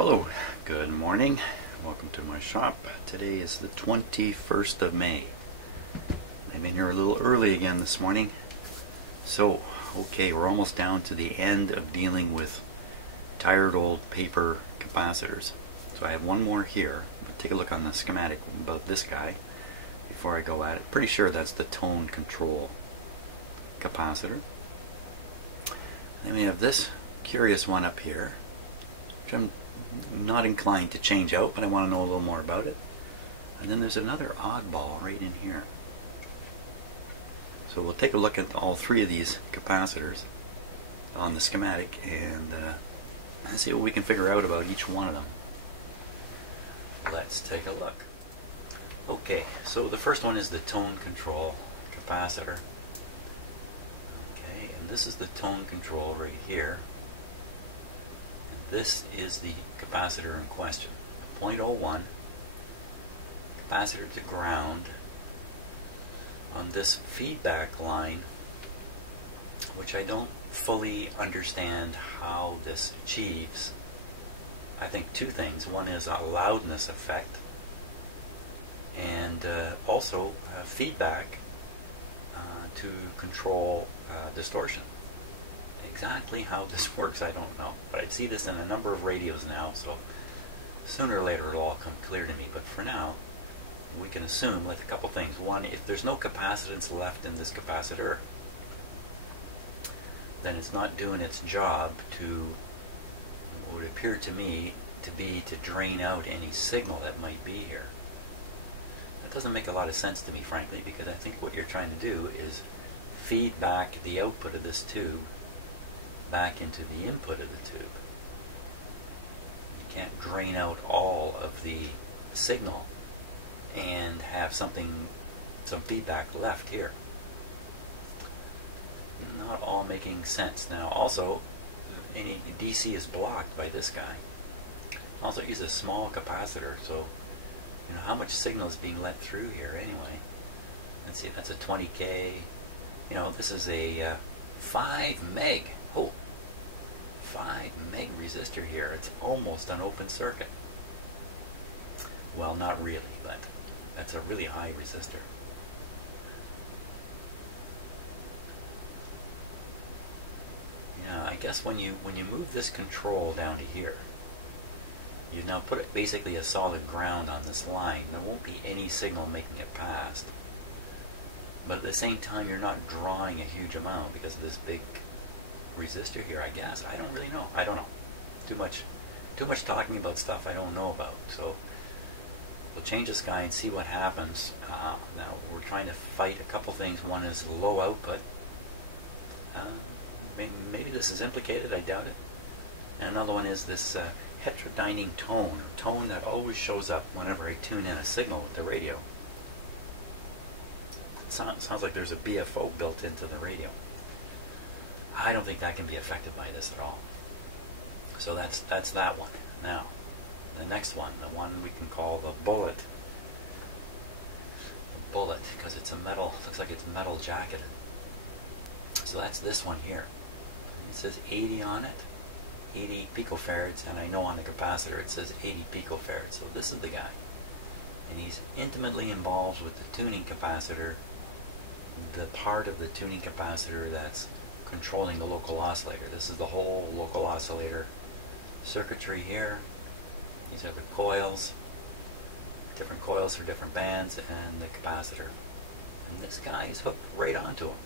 Hello, good morning. Welcome to my shop. Today is the 21st of May. I'm in here a little early again this morning. So, okay, we're almost down to the end of dealing with tired old paper capacitors. So I have one more here. Take a look on the schematic about this guy before I go at it. Pretty sure that's the tone control capacitor. Then we have this curious one up here, which I'm not inclined to change out, but I want to know a little more about it. And then there's another oddball right in here. So we'll take a look at all three of these capacitors on the schematic and see what we can figure out about each one of them. Let's take a look. Okay, so the first one is the tone control capacitor. Okay, and this is the tone control right here. This is the capacitor in question. 0.01 capacitor to ground on this feedback line, which I don't fully understand how this achieves. I think two things. One is a loudness effect and also feedback to control distortion. Exactly how this works, I don't know, but I see this in a number of radios now, so sooner or later it'll all come clear to me. But for now, we can assume like a couple things. One, if there's no capacitance left in this capacitor, then it's not doing its job to, what would appear to me to be, to drain out any signal that might be here. That doesn't make a lot of sense to me, frankly, because I think what you're trying to do is feed back the output of this tube back into the input of the tube. You can't drain out all of the signal and have some feedback left here. Not all making sense. Now also, any DC is blocked by this guy. Also use a small capacitor, so you know how much signal is being let through here anyway. Let's see, that's a 20K. You know, this is a 5 meg. Oh, 5 meg resistor here. It's almost an open circuit. Well, not really, but that's a really high resistor. Yeah, I guess when you move this control down to here, you now put it basically a solid ground on this line. There won't be any signal making it past. But at the same time, you're not drawing a huge amount because of this big resistor here, I guess. I don't really know. I don't know. Too much talking about stuff I don't know about. So we'll change this guy and see what happens. Now we're trying to fight a couple things. One is low output. Maybe this is implicated. I doubt it. And another one is this heterodyning tone that always shows up whenever I tune in a signal with the radio. Sounds like there's a BFO built into the radio. I don't think that can be affected by this at all. So that's that one. Now, the next one, the one we can call the bullet. The bullet, because it's a metal, looks like it's metal jacketed. So that's this one here. It says 80 on it, 80 picofarads, and I know on the capacitor it says 80 picofarads. So this is the guy. And he's intimately involved with the tuning capacitor, the part of the tuning capacitor that's controlling the local oscillator. This is the whole local oscillator circuitry here. These are the coils, different coils for different bands, and the capacitor. And this guy is hooked right onto him.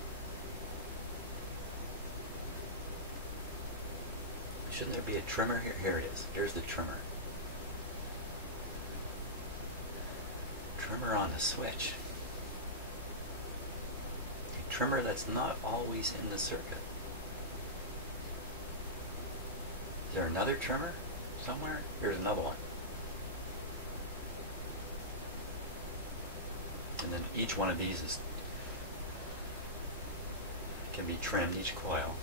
Shouldn't there be a trimmer here? Here it is. Here's the trimmer. Trimmer on the switch. Trimmer that's not always in the circuit. Is there another trimmer somewhere? Here's another one. And then each one of these can be trimmed, each coil.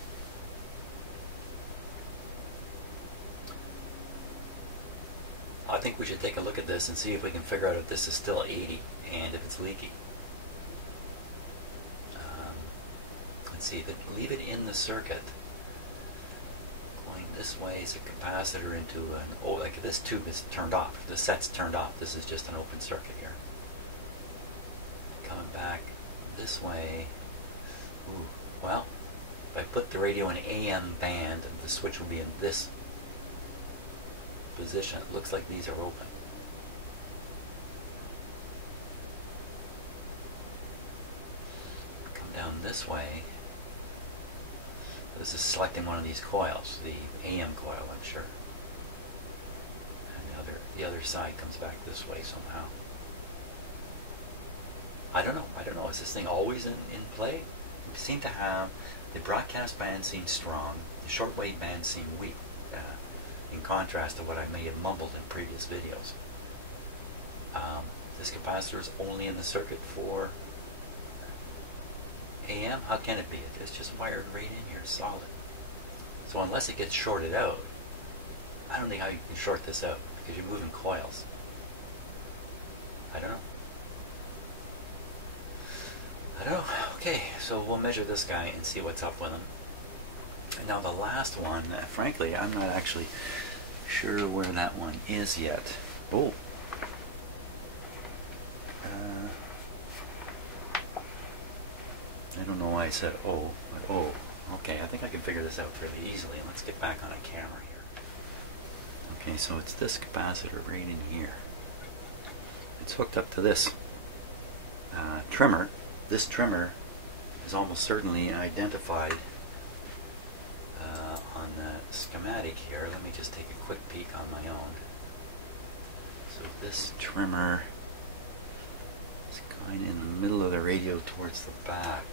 I think we should take a look at this and see if we can figure out if this is still 80 and if it's leaky. Let's see, leave it in the circuit. Going this way is a capacitor into an, oh, like this tube is turned off. The set's turned off. This is just an open circuit here. Coming back this way. Ooh, well, if I put the radio in AM band, the switch will be in this position. It looks like these are open. Come down this way. This is selecting one of these coils, the AM coil, I'm sure. And the other side comes back this way somehow. I don't know. Is this thing always in play? We seem to have, the broadcast band seems strong, the shortwave band seem weak, in contrast to what I may have mumbled in previous videos. This capacitor is only in the circuit for AM? How can it be? It's just wired right in here, solid. So unless it gets shorted out, I don't think how you can short this out, because you're moving coils. I don't know. Okay, so we'll measure this guy and see what's up with him. And now the last one, frankly, I'm not actually sure where that one is yet. Oh. I don't know why I said oh, but oh. Okay, I think I can figure this out fairly easily. Let's get back on a camera here. Okay, so it's this capacitor right in here. It's hooked up to this trimmer. This trimmer is almost certainly identified on the schematic here. Let me just take a quick peek on my own. So this trimmer is kind of in the middle of the radio towards the back.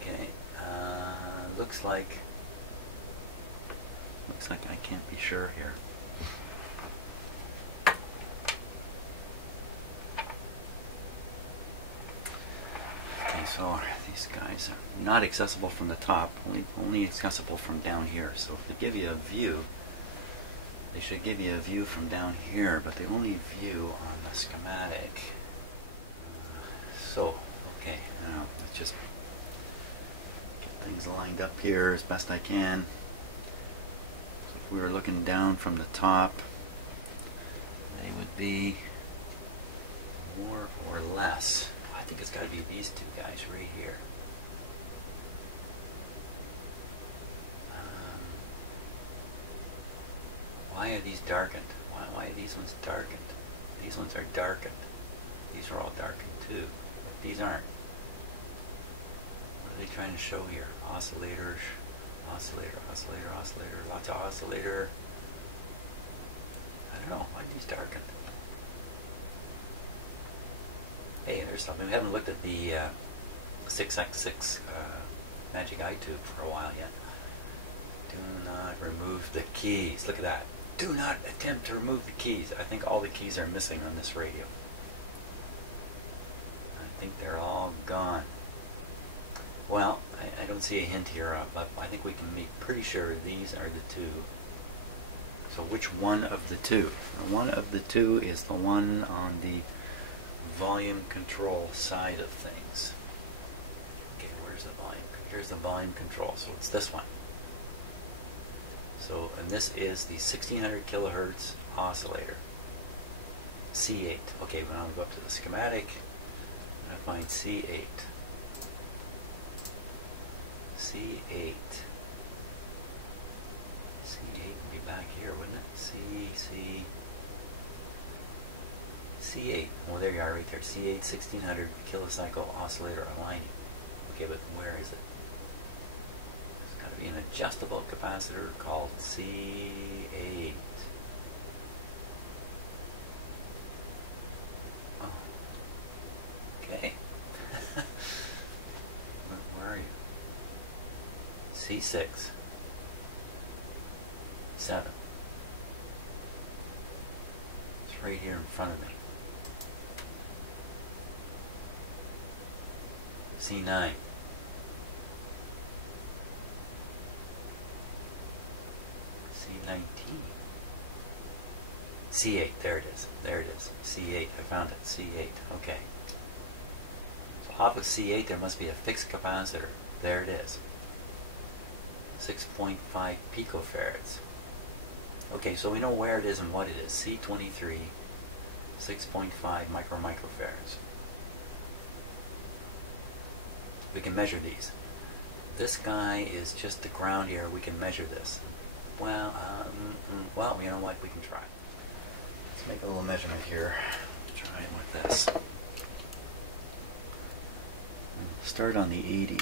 Okay. Looks like I can't be sure here. Okay, so these guys are not accessible from the top, only accessible from down here. So if they give you a view, they should give you a view from down here, but they only view on the schematic. So, okay, now let's just get things lined up here as best I can. So if we were looking down from the top, they would be more or less. I think it's got to be these two guys right here. Why are these darkened? Why are these ones darkened? These ones are darkened. These are all darkened too. But these aren't. What are they trying to show here? Oscillators, oscillator, oscillator, oscillator, lots of oscillator. I don't know. Why are these darkened? Hey, there's something. We haven't looked at the 6x6 Magic Eye tube for a while yet. Do not remove the keys. Look at that. Do not attempt to remove the keys. I think all the keys are missing on this radio. I think they're all gone. Well, I don't see a hint here, but I think we can be pretty sure these are the two. So which one of the two? One of the two is the one on the volume control side of things. Okay, where's the volume? Here's the volume control. So it's this one. So, and this is the 1600 kilohertz oscillator. C8. Okay, when I go up to the schematic, I'm going to find C8. C8. C8 would be back here, wouldn't it? C8. Oh, there you are, right there. C8 1600 kilocycle oscillator aligning. Okay, but where is it? There's got to be an adjustable capacitor called C8. Oh. Okay. Where are you? C6. 7. It's right here in front of me. C9. C19. C8, there it is. There it is. C8, I found it. C8, okay. So off of C8 there must be a fixed capacitor. There it is. 6.5 picofarads. Okay, so we know where it is and what it is. C23, 6.5 microfarads. We can measure these. This guy is just the ground here. We can measure this. Well, well, you know what? We can try. Let's make a little measurement here. Try it with this. Start on the 80.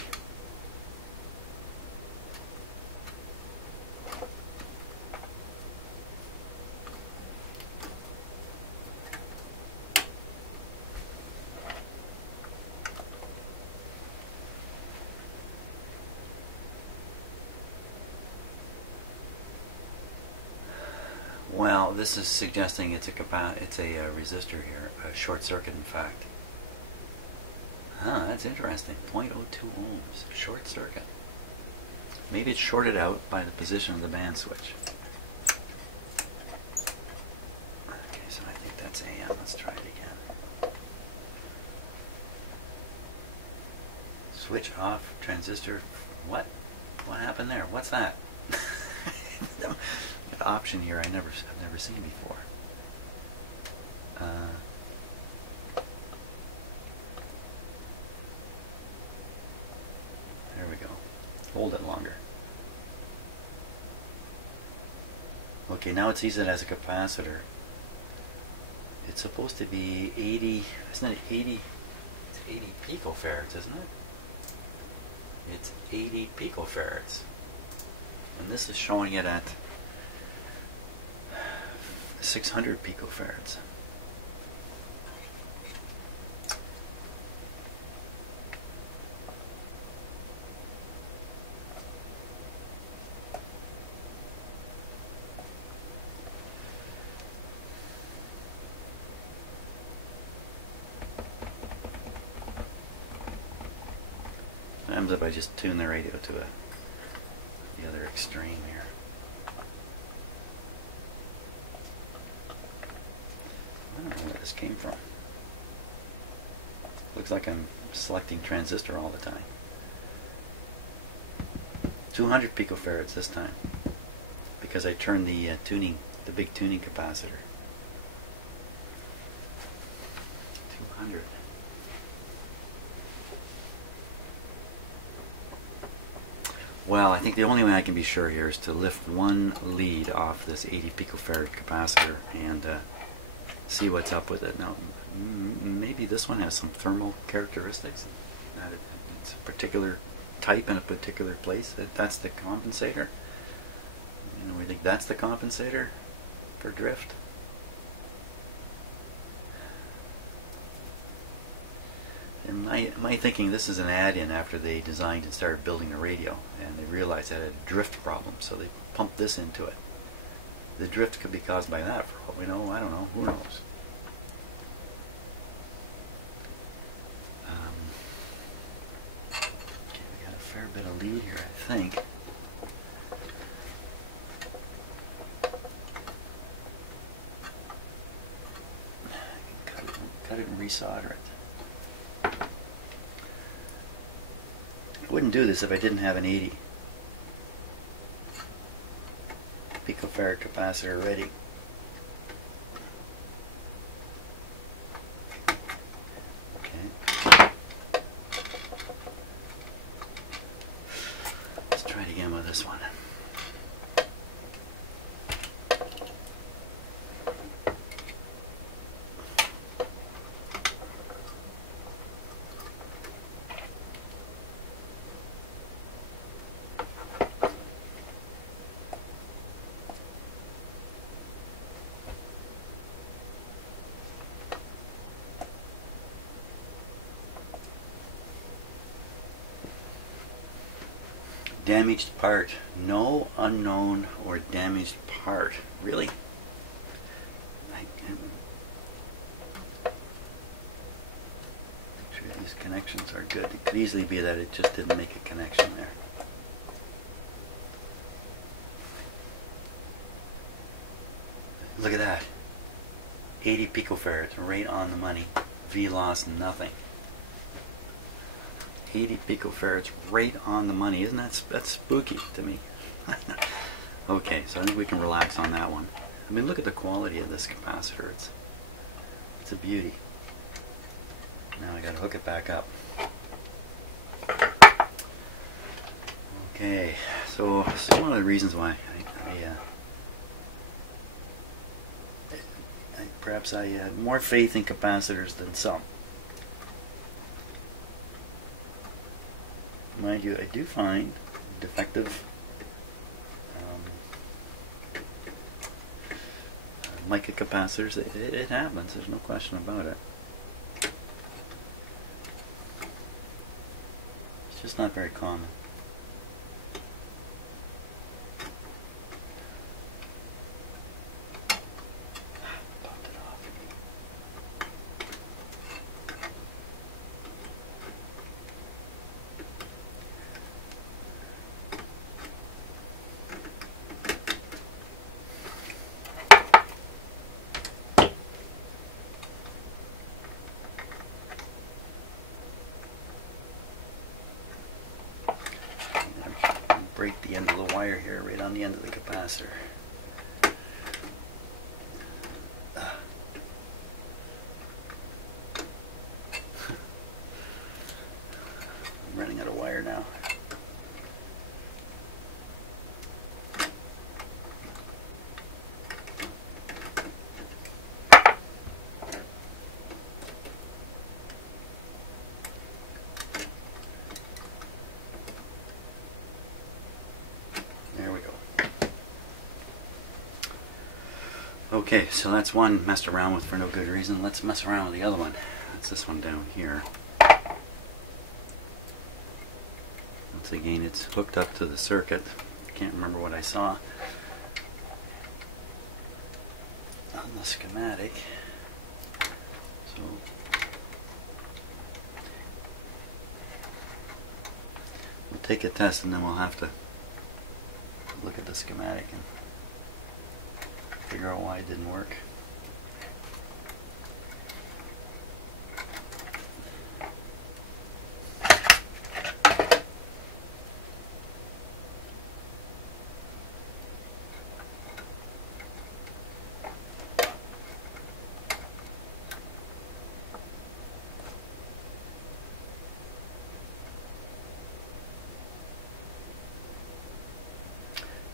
Well, this is suggesting it's a resistor here, a short circuit in fact. Huh, that's interesting. 0.02 ohms, short circuit. Maybe it's shorted out by the position of the band switch. Okay, so I think that's AM. Let's try it again. Switch off transistor. What? What happened there? What's that? Option here I've never seen before. There we go. Hold it longer. Okay, now it sees it as a capacitor. It's supposed to be 80. Isn't it 80? It's 80 picofarads, isn't it? It's 80 picofarads, and this is showing it at 600 picofarads. What happens if I just tune the radio to the other extreme here? I don't know where this came from. Looks like I'm selecting transistor all the time. 200 picofarads this time, because I turned the the big tuning capacitor. 200. Well, I think the only way I can be sure here is to lift one lead off this 80 picofarad capacitor and see what's up with it. Now, maybe this one has some thermal characteristics. That it's a particular type in a particular place. That's the compensator. You know, we think that's the compensator for drift. And my thinking, this is an add-in after they designed and started building the radio, and they realized it had a drift problem, so they pumped this into it. The drift could be caused by that, for all we know. I don't know. Who knows? Okay, we got a fair bit of lead here, I think. Cut it and resolder it. I wouldn't do this if I didn't have an 80 picofarad capacitor ready. Okay. Let's try it again with this one. Damaged part. No unknown or damaged part. Really? Make sure these connections are good. It could easily be that it just didn't make a connection there. Look at that. 80 picofarads, right on the money. V lost nothing. 80 picofarads, right on the money. Isn't that's spooky to me? Okay, so I think we can relax on that one. I mean, look at the quality of this capacitor. It's a beauty. Now I gotta hook it back up. Okay, so one of the reasons why perhaps I had more faith in capacitors than some. Mind you, I do find defective mica capacitors. It happens, there's no question about it. It's just not very common. Popped it off. Break the end of the wire here, right on the end of the capacitor. I'm running out of wire now. Okay, so that's one messed around with for no good reason. Let's mess around with the other one. That's this one down here. Once again, it's hooked up to the circuit. Can't remember what I saw on the schematic. So we'll take a test and then we'll have to look at the schematic and figure out why it didn't work.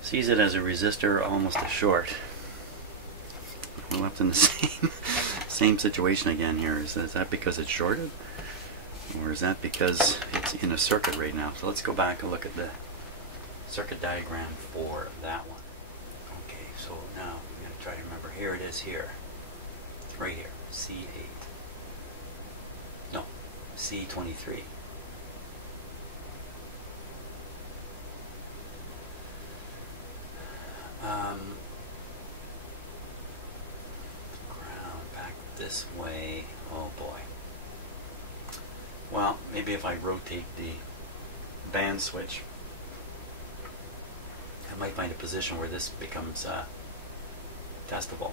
Sees it as a resistor, almost a short. We're left in the same situation again here. Is that because it's shorted? Or is that because it's in a circuit right now? So let's go back and look at the circuit diagram for that one. Okay, so now we're going to try to remember. Here it is here. It's right here. C8. No, C23. This way. Oh boy. Well, maybe if I rotate the band switch, I might find a position where this becomes testable.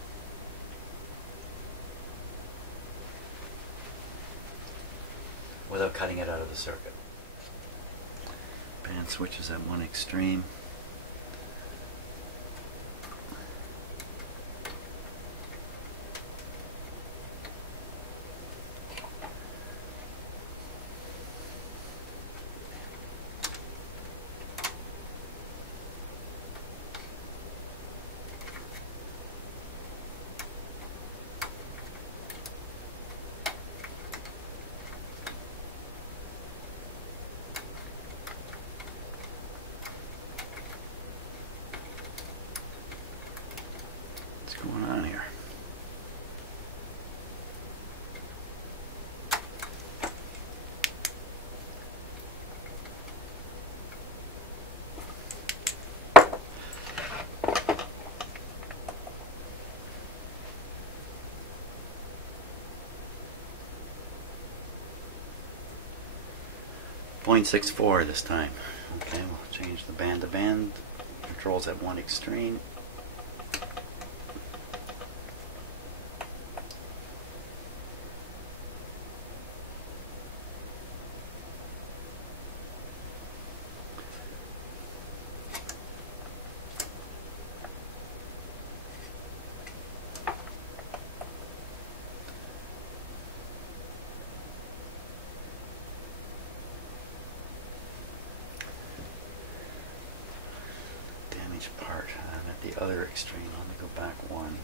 Without cutting it out of the circuit. Band switch is at one extreme. What's going on here? .64 this time. Okay, we'll change the band to band. Controls at one extreme. each part. I'm at the other extreme. Let me go back one.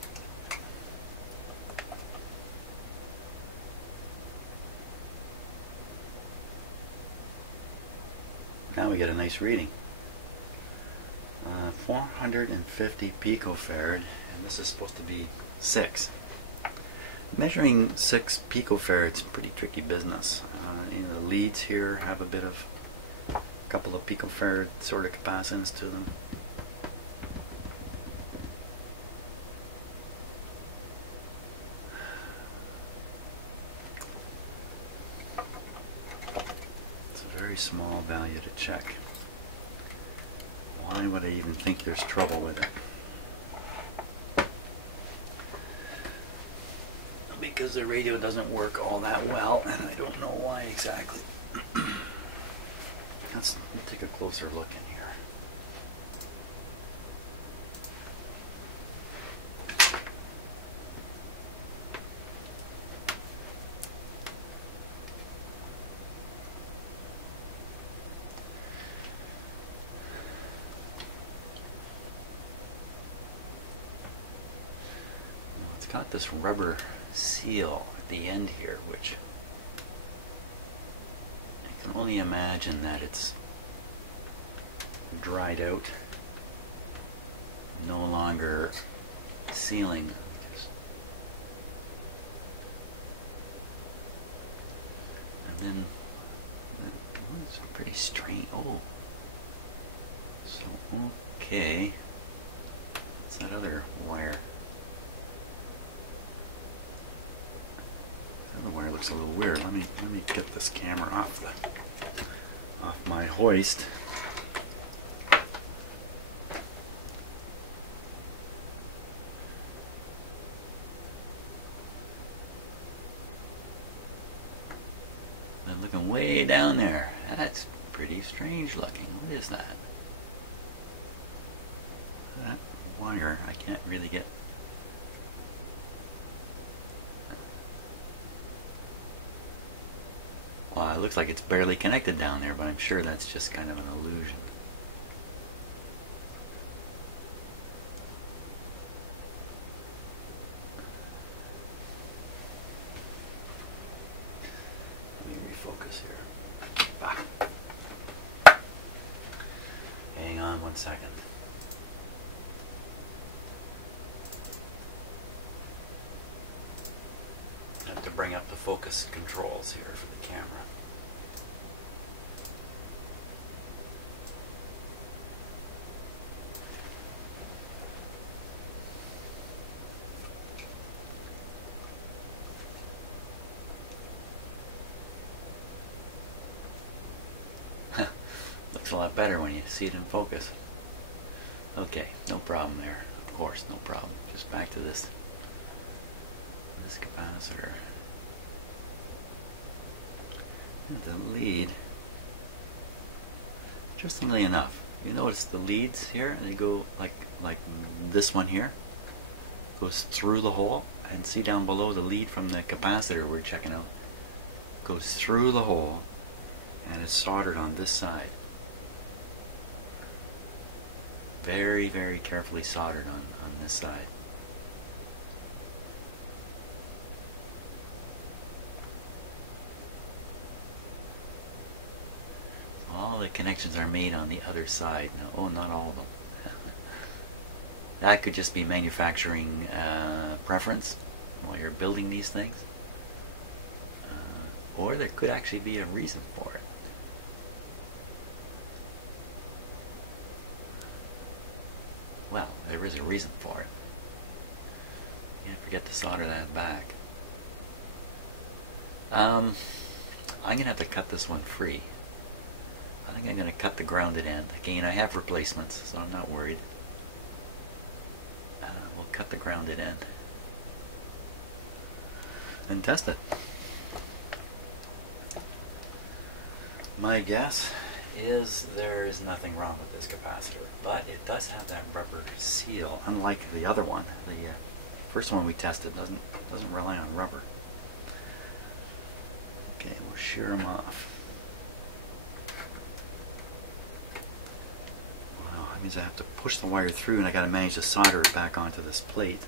Now we get a nice reading. 450 picofarad, and this is supposed to be 6. Measuring 6 picofarads is pretty tricky business. The leads here have a bit of a couple of picofarad sort of capacitance to them. It's a very small value to check. Why would I even think there's trouble with it? Because the radio doesn't work all that well, and I don't know why exactly. Let's take a closer look in here. It's got this rubber seal at the end here, which I can only imagine that it's dried out, no longer sealing. And then it's pretty strange. Oh, so okay, what's that other wire? The wire looks a little weird. Let me get this camera off my hoist. I'm looking way down there. That's pretty strange looking. What is that? That wire, I can't really get. Well, it looks like it's barely connected down there, but I'm sure that's just kind of an illusion. Let me refocus here. Ah. Hang on 1 second. I have to bring up the focus controls here for the camera. Looks a lot better when you see it in focus. Okay, no problem there. Of course, no problem. Just back to this capacitor. And the lead, interestingly enough, you notice the leads here, they go like this one here, goes through the hole, and see down below the lead from the capacitor we're checking out, goes through the hole, and is soldered on this side. Very, very carefully soldered on this side. All the connections are made on the other side. No, oh, not all of them. That could just be manufacturing preference while you're building these things. Or there could actually be a reason for it. Well, there is a reason for it. You can't forget to solder that back. I'm going to have to cut this one free. I think I'm going to cut the grounded end. Again, I have replacements, so I'm not worried. We'll cut the grounded end and test it. My guess is there is nothing wrong with this capacitor, but it does have that rubber seal, unlike the other one. The first one we tested doesn't rely on rubber. Okay, we'll shear them off. Wow, means I have to push the wire through, and I got to manage to solder it back onto this plate.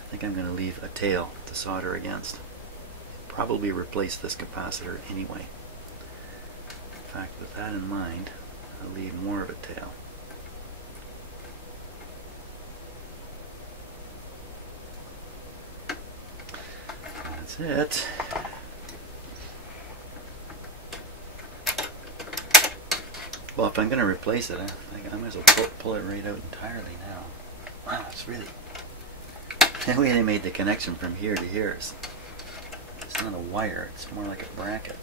I think I'm going to leave a tail to solder against. Probably replace this capacitor anyway. In fact, with that in mind, I'll leave more of a tail. That's it. Well, if I'm going to replace it, I might as well pull it right out entirely now. Wow, it's really... The way they made the connection from here to here is... It's not a wire, it's more like a bracket.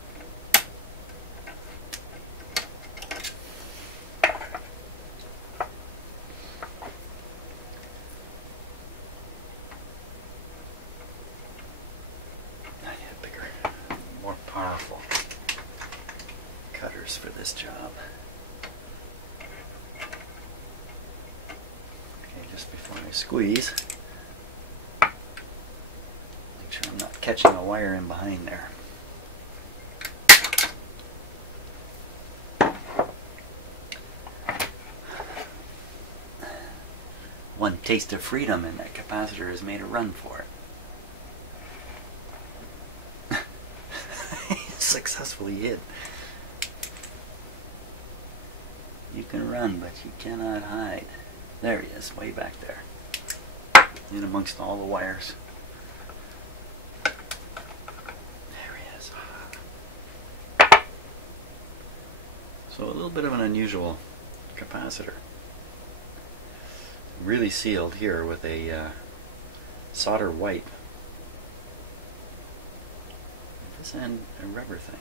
I need bigger, more powerful cutters for this job. Okay, just before I squeeze, make sure I'm not catching a wire in behind there. One taste of freedom, and that capacitor has made a run for it. Successfully hid. You can run, but you cannot hide. There he is, way back there. In amongst all the wires. There he is. So a little bit of an unusual capacitor. Really sealed here with a solder wipe. This end a rubber thing.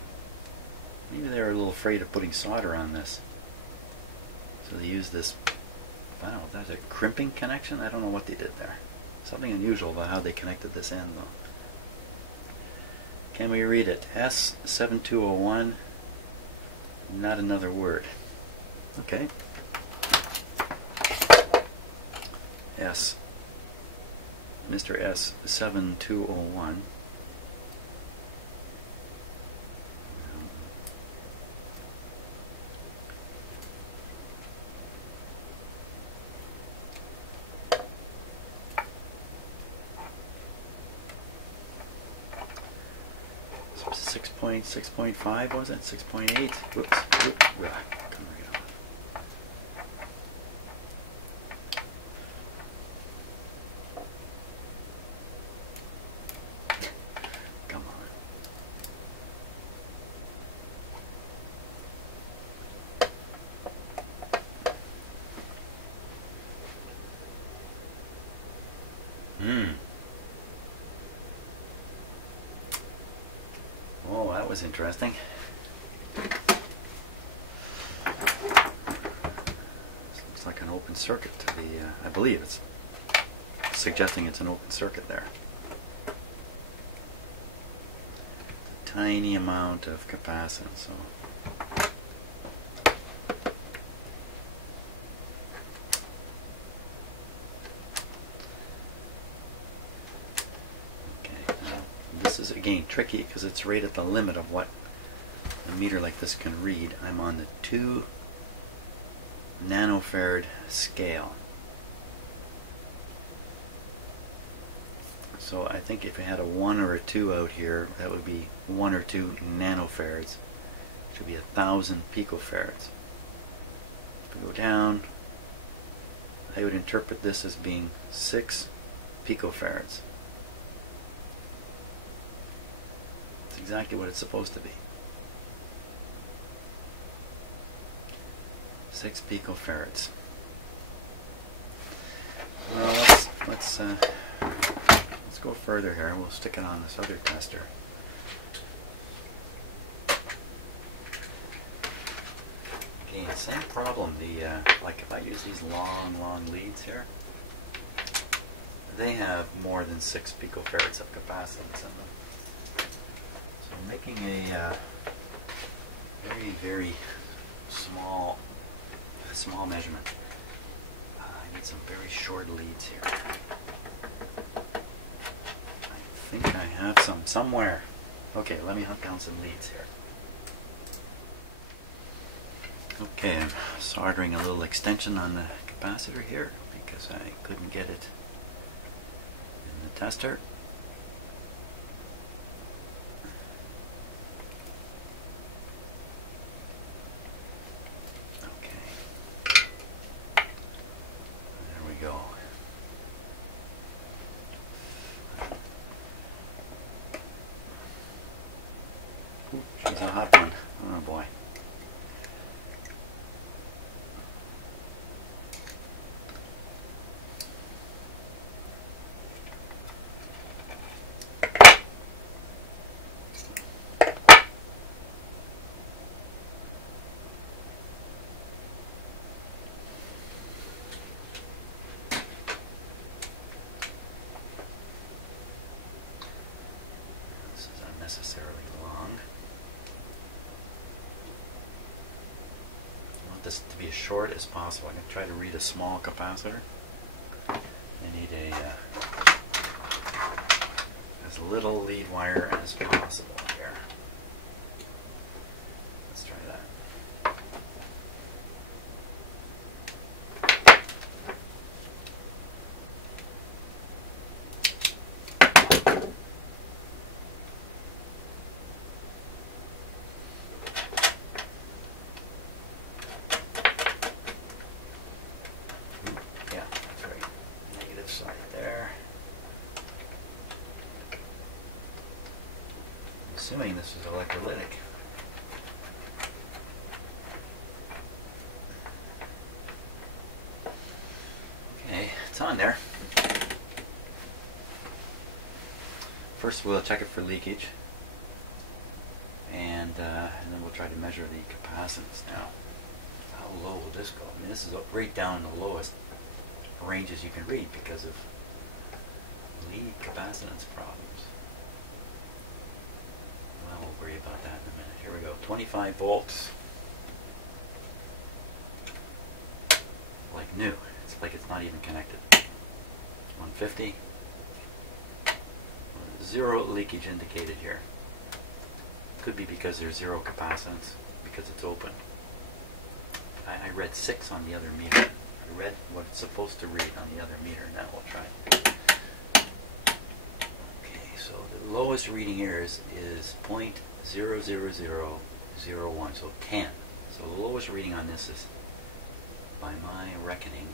Maybe they were a little afraid of putting solder on this. So they used this, I don't know, that's a crimping connection? I don't know what they did there. Something unusual about how they connected this end though. Can we read it? S7201, not another word. Okay. S. Mr. S7201. So 6.5 was it? 6.8? Whoops. Come right off. Come on. Oh, that was interesting. This looks like an open circuit to the, I believe it's suggesting it's an open circuit there. Tiny amount of capacitance, so. This is again tricky because it's right at the limit of what a meter like this can read. I'm on the 2 nanofarad scale. So I think if I had a 1 or a 2 out here, that would be 1 or 2 nanofarads. It should be 1,000 picofarads. If we go down, I would interpret this as being 6 picofarads. Exactly what it's supposed to be. 6 picofarads. Well, let's go further here. We'll stick it on this other tester. Again, same problem. Like if I use these long leads here, they have more than 6 picofarads of capacitance in them. Making a very small measurement. I need some very short leads here. I think I have some somewhere. Okay, let me hunt down some leads here. Okay, I'm soldering a little extension on the capacitor here because I couldn't get it in the tester. Okay, there we go. Ooh, she's a hot one. Oh boy. Unnecessarily long. I want this to be as short as possible. I'm going to try to read a small capacitor. I need as little lead wire as possible here. Let's try that. Side there. I'm assuming this is electrolytic. Okay, it's on there. First we'll check it for leakage, and then we'll try to measure the capacitance now. How low will this go? I mean, this is right down in the lowest ranges you can read because of lead capacitance problems. Well, we'll worry about that in a minute. Here we go. 25 volts. Like new. It's like it's not even connected. 150. Zero leakage indicated here. Could be because there's zero capacitance because it's open. I read 6 on the other meter. I read what it's supposed to read on the other meter. Now we'll try. Okay, so the lowest reading here is 0.00001, so 10. So the lowest reading on this is, by my reckoning,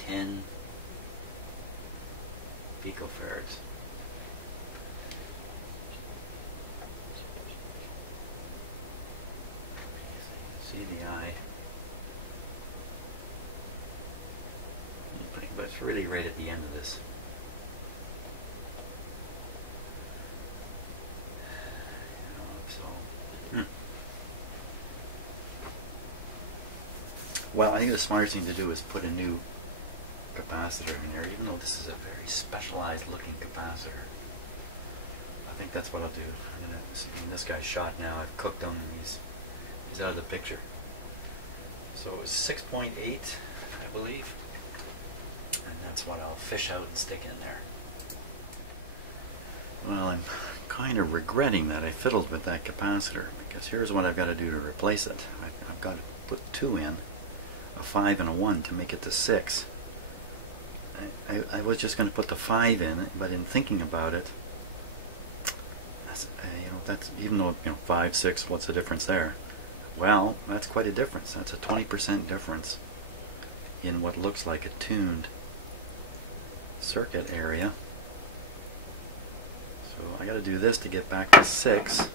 10 picofarads. See the eye. But it's really right at the end of this. Well, I think the smartest thing to do is put a new capacitor in there, even though this is a very specialized looking capacitor. I think that's what I'll do. I'm gonna see, this guy's shot now. I've cooked him, and he's out of the picture. So it was 6.8, I believe. And that's what I'll fish out and stick in there. Well, I'm kind of regretting that I fiddled with that capacitor, because here's what I've got to do to replace it. I've got to put 2 in, a 5 and a 1 to make it to 6. I was just going to put the 5 in, but in thinking about it, that's even though 5, 6, what's the difference there? Well, that's quite a difference. That's a 20% difference in what looks like a tuned circuit area. So I got to do this to get back to 6. On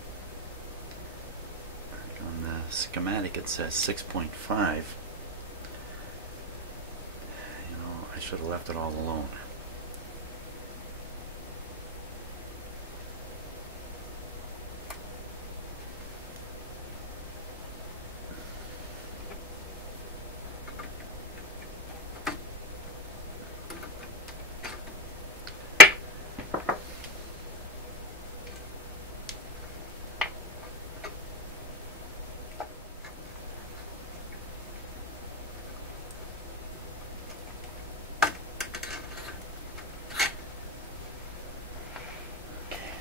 the schematic it says 6.5. I should have left it all alone.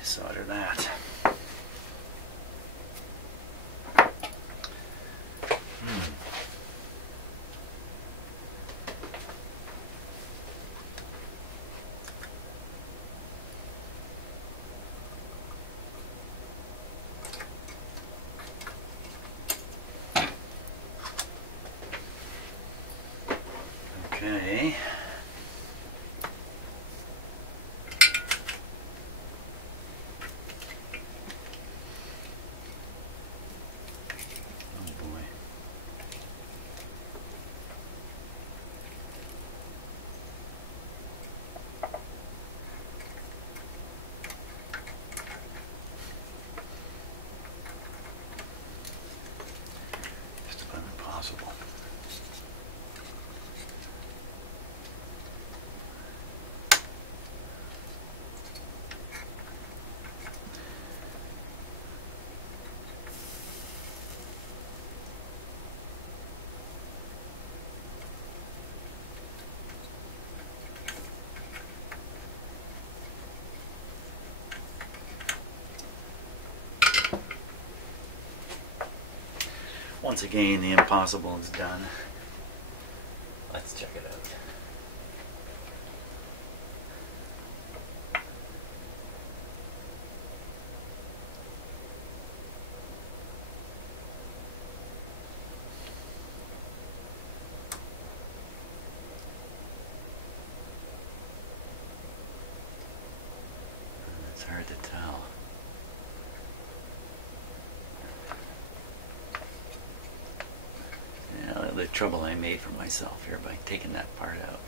Solder that. Okay. Oh boy. Just about impossible. Once again, the impossible is done. Let's check it out. It's hard to tell. The trouble I made for myself here by taking that part out.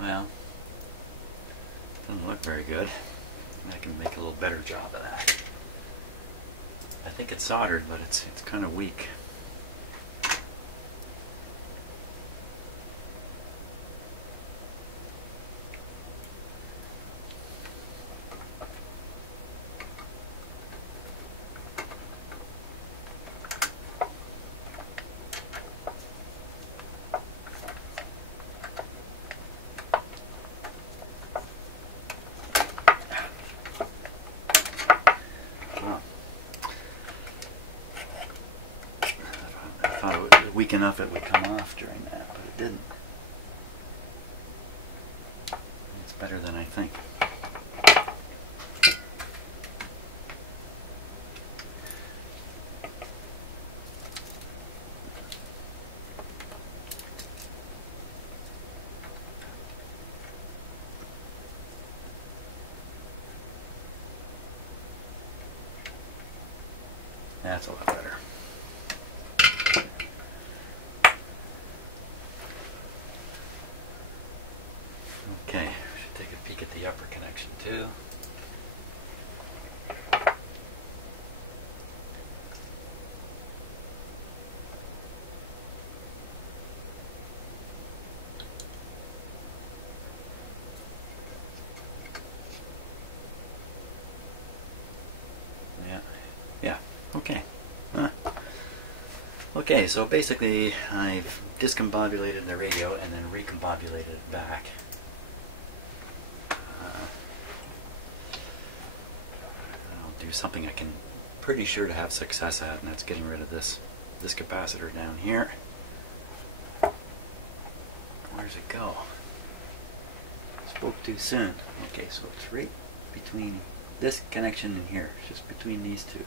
Well, doesn't look very good. I can make a little better job of that. I think it's soldered, but it's kind of weak. Weak enough it would come off during that, but it didn't. It's better than I think. That's a lot better. Okay, we should take a peek at the upper connection too. Yeah, okay. Okay, so basically I've discombobulated the radio and then recombobulated it back. I'll do something I can pretty sure to have success at, and that's getting rid of this capacitor down here. Where's it go? Spoke too soon. Okay, so it's right between this connection and here, just between these two.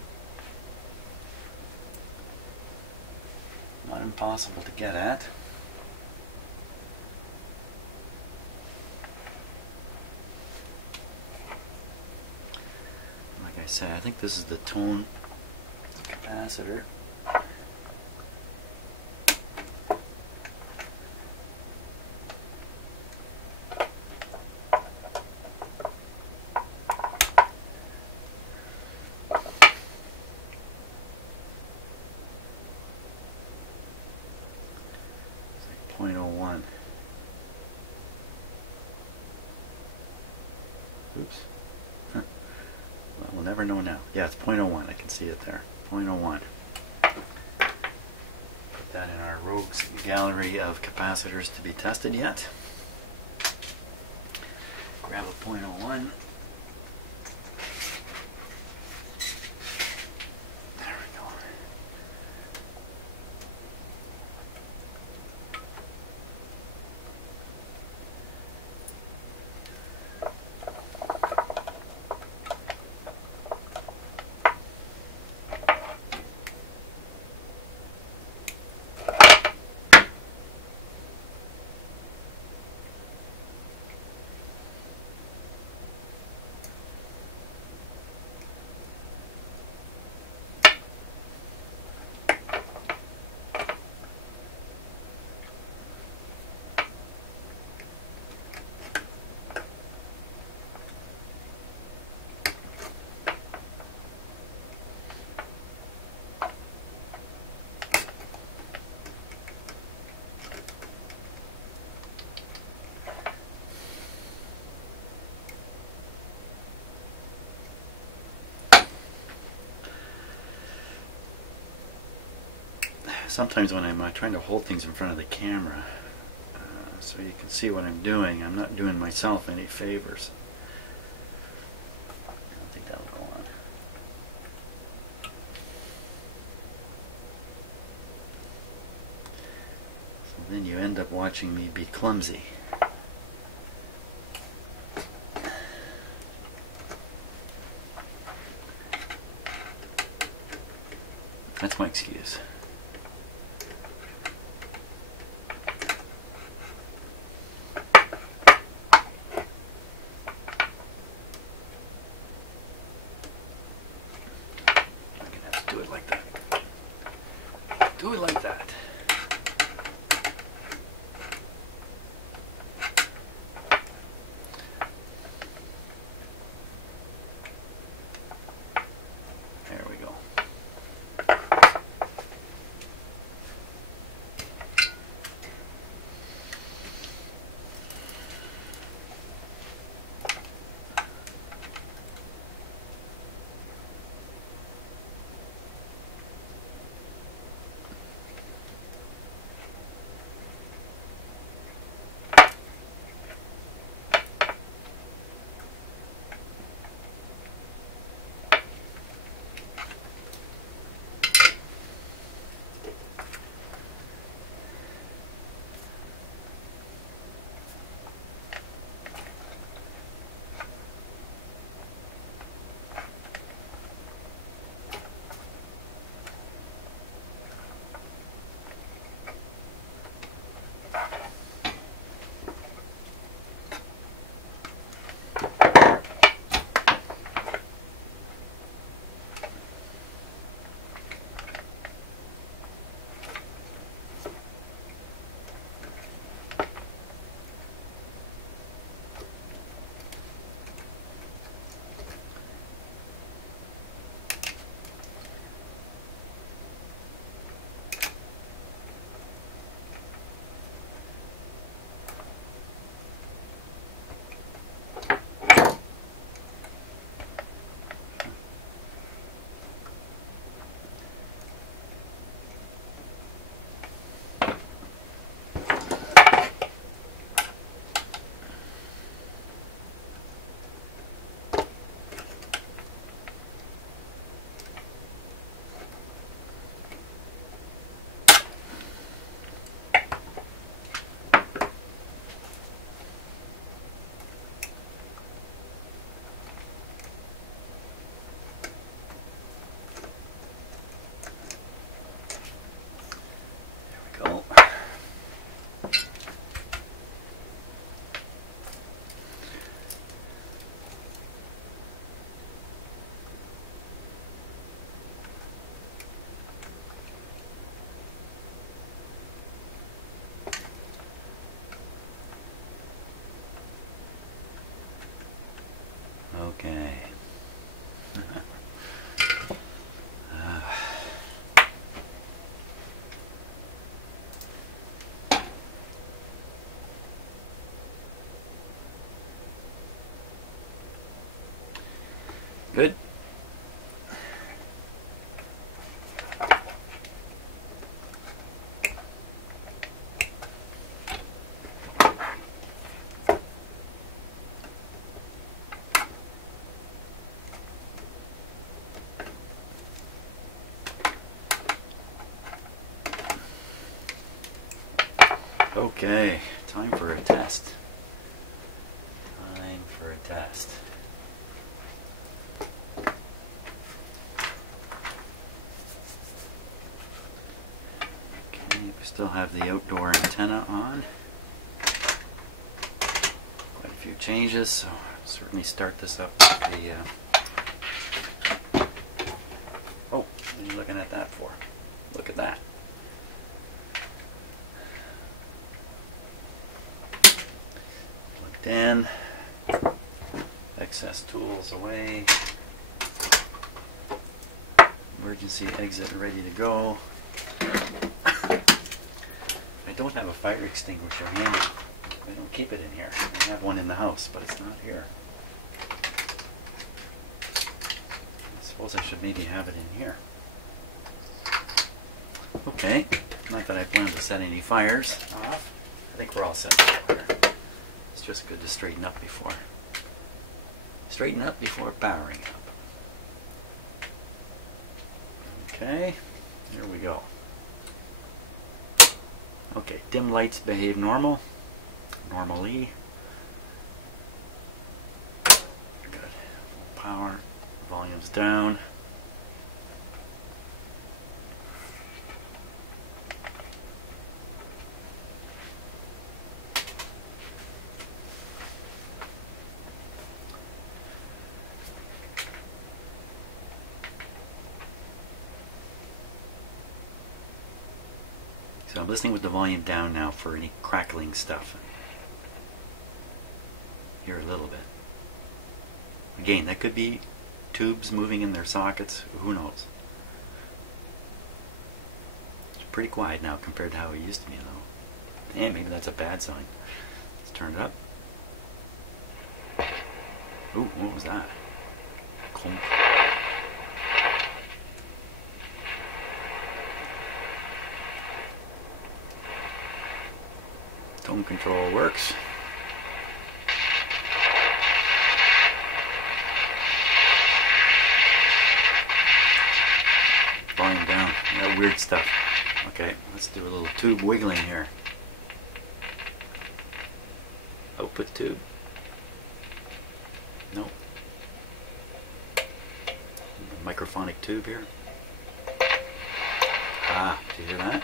Not impossible to get at. Like I say, I think this is the tone capacitor. 0.01. Oops. Well, we'll never know now. Yeah, it's 0.01. I can see it there. 0.01. Put that in our rogues gallery of capacitors to be tested yet. Grab a 0.01. sometimes when I'm trying to hold things in front of the camera, so you can see what I'm doing, I'm not doing myself any favors. I don't think that'll go on. So then you end up watching me be clumsy. That's my excuse. Do it like that. Do it like that. There we go. Okay. Good. Okay, time for a test. Time for a test. Okay, we still have the outdoor antenna on. Quite a few changes, so I'll certainly start this up with the... Oh, what are you looking at that for? Look at that. Plugged in. Excess tools away. Emergency exit ready to go. I don't have a fire extinguisher handy. I don't keep it in here. I have one in the house, but it's not here. I suppose I should maybe have it in here. Okay. Not that I plan to set any fires off. I think we're all set for fire. It's just good to straighten up before powering up. Okay, here we go. Okay, dim lights behave normally. Good. Full power, volume's down. So I'm listening with the volume down now for any crackling stuff. Hear a little bit. Again, that could be tubes moving in their sockets. Who knows? It's pretty quiet now compared to how it used to be, though. And maybe that's a bad sign. Let's turn it up. Ooh, what was that? Clunk. Tone control works. Volume down. That weird stuff. Okay, let's do a little tube wiggling here. Output tube. Nope. Microphonic tube here. Ah, do you hear that?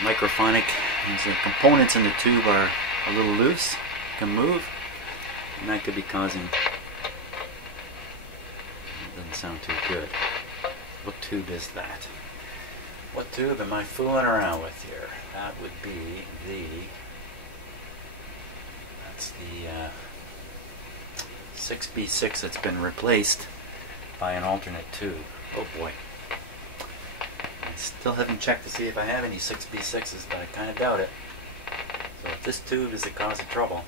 Microphonic means the components in the tube are a little loose, can move, and that could be causing. That doesn't sound too good. What tube is that? What tube am I fooling around with here? That would be that's the 6B6 that's been replaced by an alternate tube. Oh boy. I still haven't checked to see if I have any 6B6s, but I kind of doubt it. So if this tube is the cause of trouble,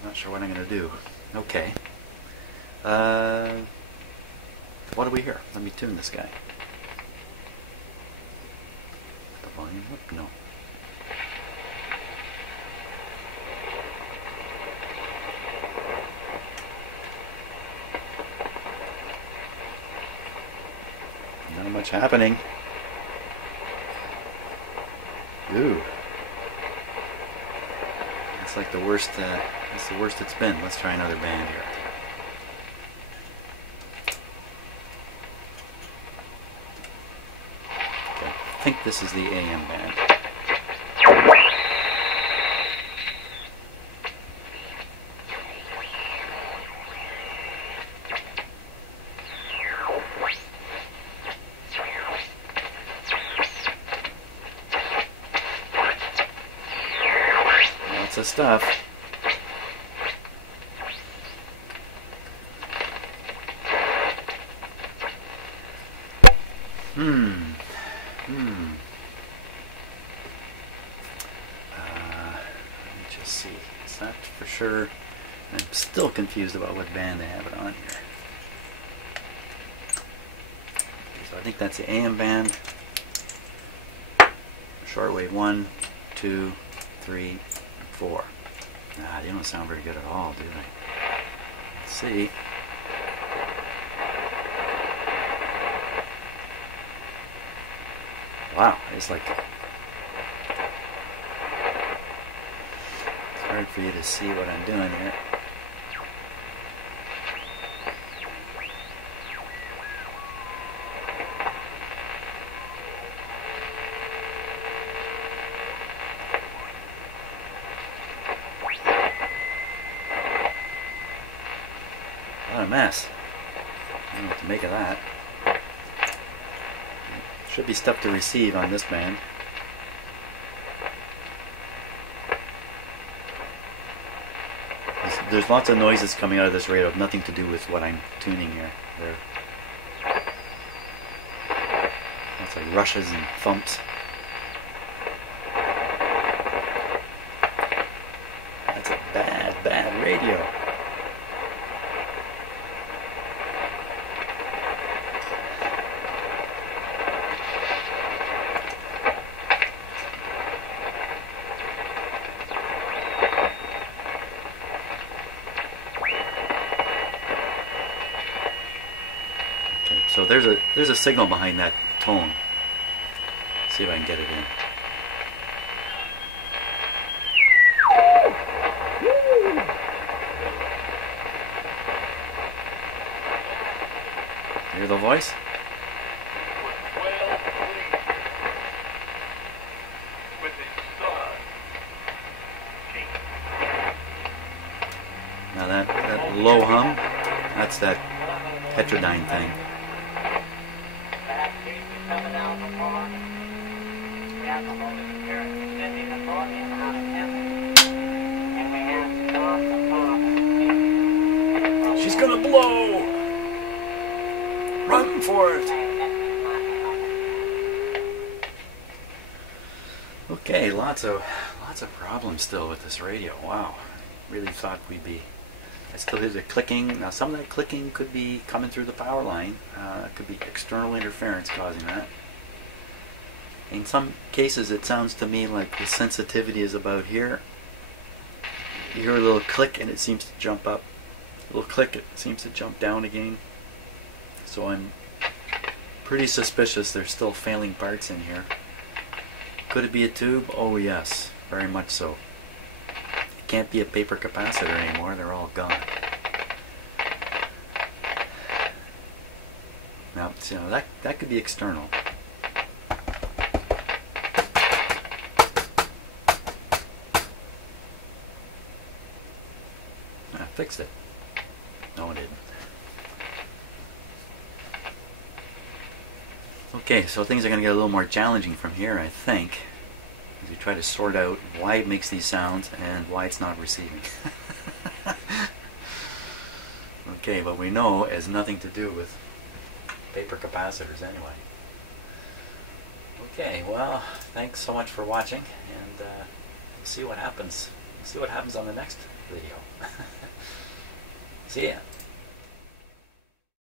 I'm not sure what I'm going to do. Okay. What do we hear? Let me tune this guy. The volume up? No. Not much happening. Ooh. That's like the worst, that's the worst it's been. Let's try another band here. Okay. I think this is the AM band. Lots of stuff. Let me just see. It's not for sure. I'm still confused about what band they have it on here. Okay, so I think that's the AM band. Shortwave 1, 2, 3, 4. Nah, they don't sound very good at all, do they? Let's see. Wow, it's like it's hard for you to see what I'm doing here. What a mess. I don't know what to make of that. Should be stuff to receive on this band. There's lots of noises coming out of this radio, nothing to do with what I'm tuning here. Lots of rushes and thumps. That's a bad, bad radio. So there's a signal behind that tone. Let's see if I can get it in. Hear the voice? Now that low hum, that's that heterodyne thing. She's gonna blow! Run for it! Okay, lots of problems still with this radio. Wow, really thought we'd be. I still hear the clicking. Now some of that clicking could be coming through the power line. It could be external interference causing that. In some cases it sounds to me like the sensitivity is about here. You hear a little click and it seems to jump up. A little click, it seems to jump down again. So I'm pretty suspicious there's still failing parts in here. Could it be a tube? Oh yes, very much so. It can't be a paper capacitor anymore, they're all gone. Now, you know, that could be external. I fixed it. No, it didn't. Okay, so things are going to get a little more challenging from here, I think, as we try to sort out why it makes these sounds and why it's not receiving. Okay, but we know it has nothing to do with paper capacitors anyway. Okay, well, thanks so much for watching, and we'll see what happens. See what happens on the next video. See ya.